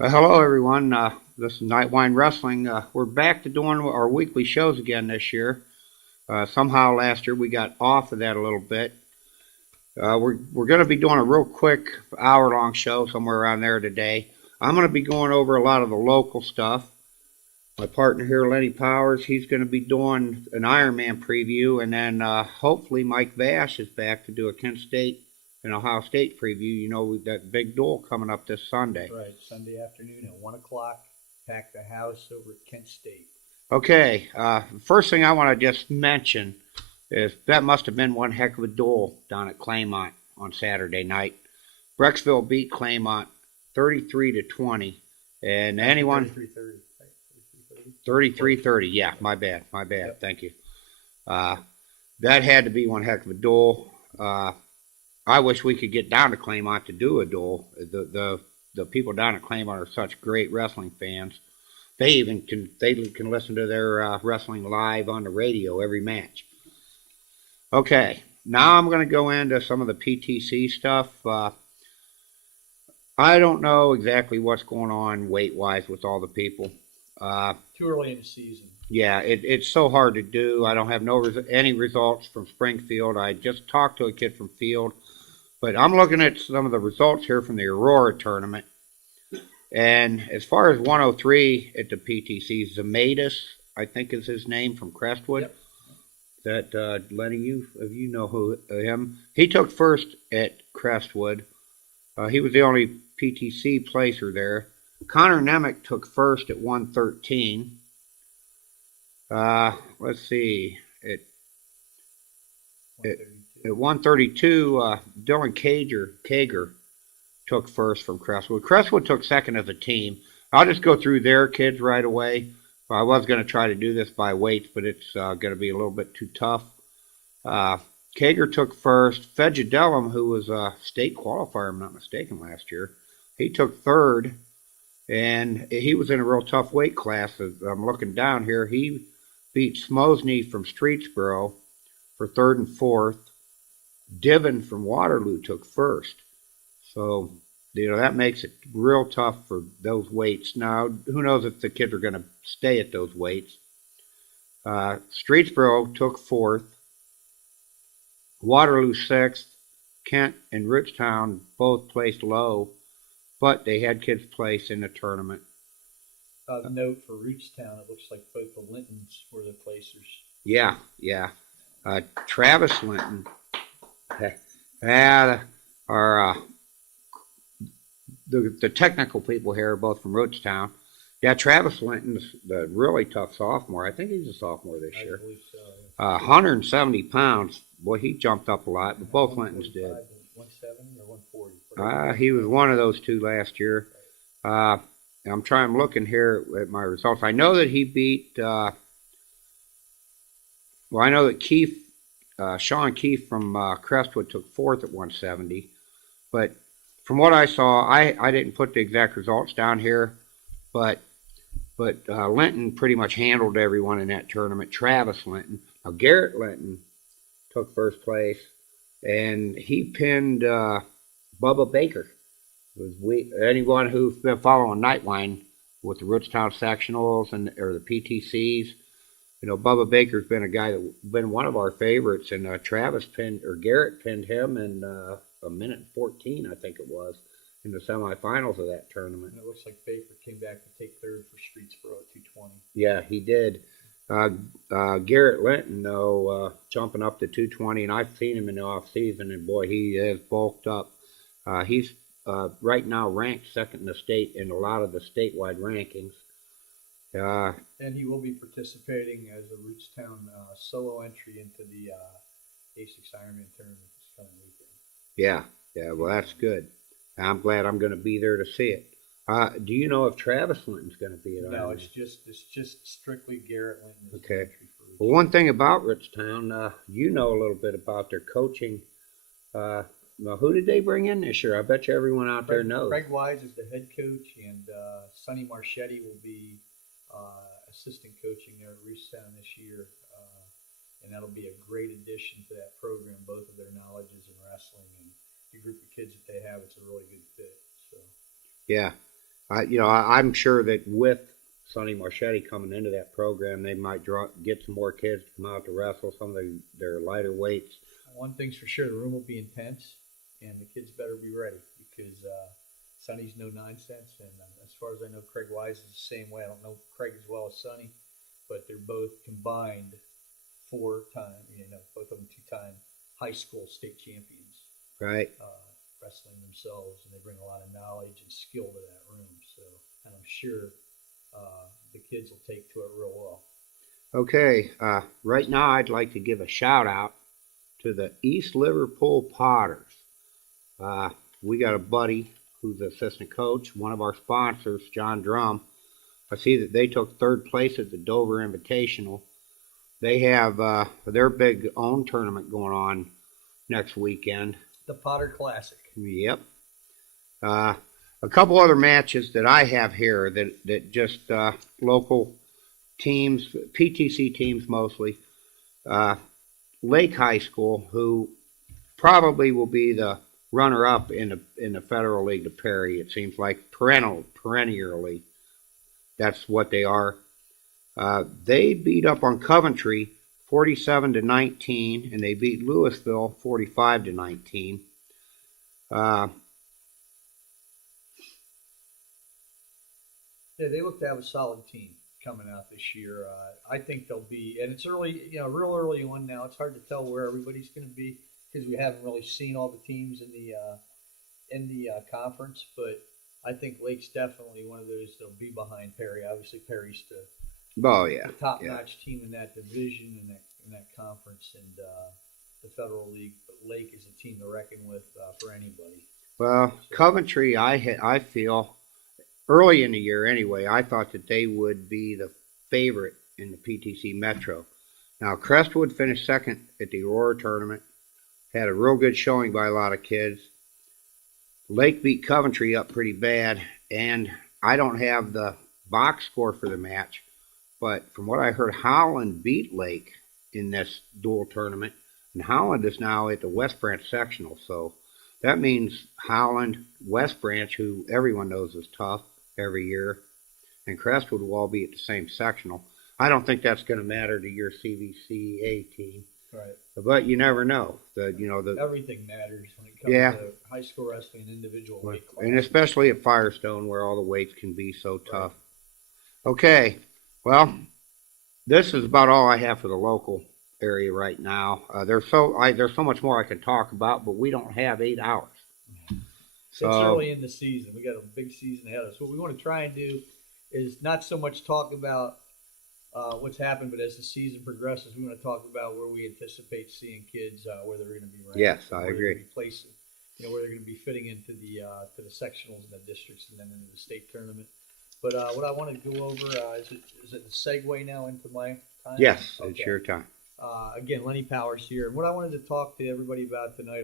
Hello, everyone. This is Night Wine Wrestling. We're back to doing our weekly shows again this year. Somehow last year we got off of that a little bit. We're going to be doing a real quick hour-long show somewhere around there today. I'm going to be going over a lot of the local stuff. My partner here, Lenny Powers, he's going to be doing an Ironman preview, and then hopefully Mike Vash is back to do a Kent State and Ohio State preview. You know, we've got big duel coming up this Sunday. Right, Sunday afternoon at 1 o'clock. Pack the house over at Kent State. Okay, first thing I want to just mention is that must have been one heck of a duel down at Claymont on Saturday night. Brecksville beat Claymont 33-20, and anyone 33-30. 33-30. Yeah, my bad. Yep. Thank you. Uh, that had to be one heck of a duel. I wish we could get down to Claymont to do a duel. The people down at Claymont are such great wrestling fans. They can listen to their wrestling live on the radio every match. Okay, now I'm going to go into some of the PTC stuff. I don't know exactly what's going on weight wise with all the people. Too early in the season. Yeah, it's so hard to do. I don't have any results from Springfield. I just talked to a kid from Field, but I'm looking at some of the results here from the Aurora tournament. And as far as 103 at the PTC, Zemetis, I think is his name, from Crestwood. Yep. That Lenny, you know who him? He took first at Crestwood. He was the only PTC placer there. Connor Nemec took first at 113. Let's see. At 132, Dylan Kager took first from Crestwood. Crestwood took second as a team. I'll just go through their kids right away. I was going to try to do this by weights, but it's going to be a little bit too tough. Kager took first. Fejadelum, who was a state qualifier, I'm not mistaken, last year, he took third. And he was in a real tough weight class. As I'm looking down here, he beat Smosny from Streetsboro for third and fourth. Divin from Waterloo took first. So, that makes it real tough for those weights. Now, who knows if the kids are going to stay at those weights. Streetsboro took fourth. Waterloo sixth. Kent and Richtown both placed low, but they had kids place in the tournament. Note for Rootstown, it looks like both the Lintons were the placers. Yeah. Travis Linton. Our the technical people here are both from Rootstown. Yeah, Travis Linton's the really tough sophomore. I think he's a sophomore this year. I believe so. Yeah. 170 pounds. Boy, he jumped up a lot, but both Lintons did. 170 or 140? He was one of those two last year. I'm looking here at my results. I know that he beat, I know that Sean Keefe from Crestwood took fourth at 170. But from what I saw, I didn't put the exact results down here, but Linton pretty much handled everyone in that tournament. Travis Linton. Now, Garrett Linton took first place, and he pinned Bubba Baker. Anyone who's been following Nightline with the Rootstown sectionals or the PTCs, Bubba Baker's been a guy that's been one of our favorites, and Garrett pinned him in a minute and 14, I think it was, in the semifinals of that tournament. And it looks like Baker came back to take third for Streetsboro at 220. Yeah, he did. Garrett Linton, though, jumping up to 220, and I've seen him in the off season, and boy, he has bulked up. He's right now ranked second in the state in a lot of the statewide rankings. And he will be participating as a Rootstown solo entry into the A6 Ironman tournament this coming weekend. Yeah, well, that's good. I'm glad I'm going to be there to see it. Do you know if Travis Linton's going to be at Ironman? No, it's just strictly Garrett Linton. Okay. Well, one thing about Richtown, you know a little bit about their coaching. Well, who did they bring in this year? I bet you everyone out there knows. Craig Wise is the head coach, and Sonny Marchetti will be assistant coaching there at Rootstown this year. And that'll be a great addition to that program, both of their knowledges in wrestling and the group of kids that they have. It's a really good fit. So. Yeah. I'm sure that with Sonny Marchetti coming into that program, they might get some more kids to come out to wrestle some of their lighter weights. One thing's for sure, the room will be intense, and the kids better be ready because Sonny's no nonsense. And as far as I know, Craig Wise is the same way. I don't know Craig as well as Sonny, but they're both combined both of them two-time high school state champions. Right. Wrestling themselves, and they bring a lot of knowledge and skill to that room. So, and I'm sure the kids will take to it real well. Okay, right now I'd like to give a shout out to the East Liverpool Potters. We got a buddy who's the assistant coach, one of our sponsors, John Drum. I see that they took third place at the Dover Invitational. They have their big own tournament going on next weekend. The Potter Classic. Yep. A couple other matches that I have here that just local teams, PTC teams mostly. Lake High School, who probably will be the runner-up in the Federal League to Perry. It seems like perennially, that's what they are. They beat up on Coventry 47-19, and they beat Louisville 45-19. Yeah, they look to have a solid team coming out this year. I think they'll be, and it's early, real early on now. It's hard to tell where everybody's going to be because we haven't really seen all the teams in the conference. But I think Lake's definitely one of those that'll be behind Perry. Obviously, Perry's the top-notch team in that division in that conference and the Federal League. But Lake is a team to reckon with for anybody. Well, so, Coventry, I feel early in the year anyway, I thought that they would be the favorite in the PTC Metro. Now, Crestwood finished second at the Aurora tournament, had a real good showing by a lot of kids. Lake beat Coventry up pretty bad, and I don't have the box score for the match, but from what I heard, Howland beat Lake in this dual tournament, and Howland is now at the West Branch sectional, so that means Howland, West Branch, who everyone knows is tough every year, and Crestwood will all be at the same sectional. I don't think that's going to matter to your CVCA team. Right. But you never know. Everything matters when it comes to high school wrestling and individual weight classes. And especially at Firestone where all the weights can be so tough. Right. Okay. Well, this is about all I have for the local area right now. There's so much more I can talk about, but we don't have 8 hours. So, it's early in the season. We got a big season ahead of us. What we want to try and do is not so much talk about what's happened, but as the season progresses, we want to talk about where we anticipate seeing kids, where they're going to be ranked. Yes, I agree. Where they're going to be fitting into the sectionals and the districts, and then into the state tournament. But what I want to go over is it a segue now into my time? Yes, okay. It's your time. Again, Lenny Powers here, and what I wanted to talk to everybody about tonight.